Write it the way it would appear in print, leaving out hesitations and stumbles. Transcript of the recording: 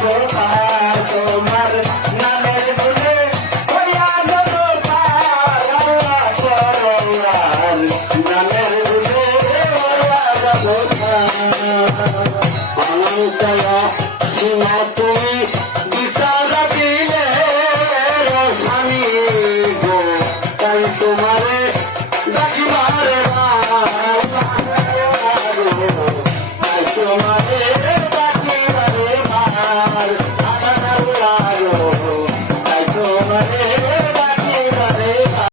তোমার নামের বলে হইয়া গেল পার আল্লাহ পরওয়ার নামের বলে হইয়া গেল অনন্তয়া সীমা তুমি বিচার দিলে স্বামী গো তাই তোমারে ডাকিবারে তোমারে ডাকিবারে মার তাই তোমারে